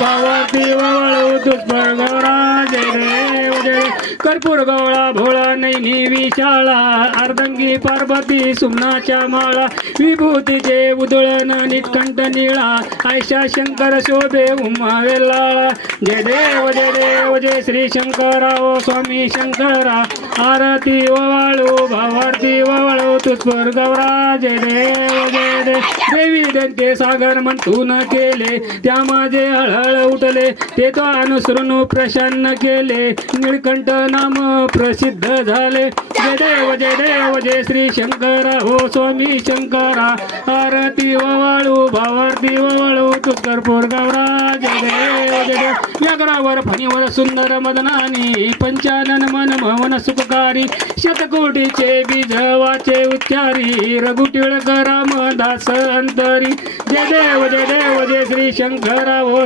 भावार्थी वळू तुझपर गौरा जय देव जय कर्पूर गवळा भोळा नैनी विशाळा अर्धंगी पार्वती सुमनाच्या माळा विभूतीचे उधळण निटकंठ निळा आयशा शंकर शोभे उमा वेल्लाळा जय देव जय श्री शंकरा ओ स्वामी शंकरा आरती ओवाळू भावार्थी ओवाळू तुझपर गौरा जय देव देवी दंते सागर मंथून केले त्या माझे हळहळ उठले ते तो अनुसरून प्रसन्न केले निळकंठ नाम प्रसिद्ध झाले जय देव जय श्री शंकरा हो स्वामी शंकरा आरती ओवाळू भावार्थी ओवाळू तुझकर गौरा जय देव व्याघ्रावर फणीवर सुंदर मदनानी पंचानन मन भवन सुखकारी शतकोटीचे बीज वाचे उच्चारी रघुटिळक रामदास अंतरी जय देव जय श्री शंकरा हो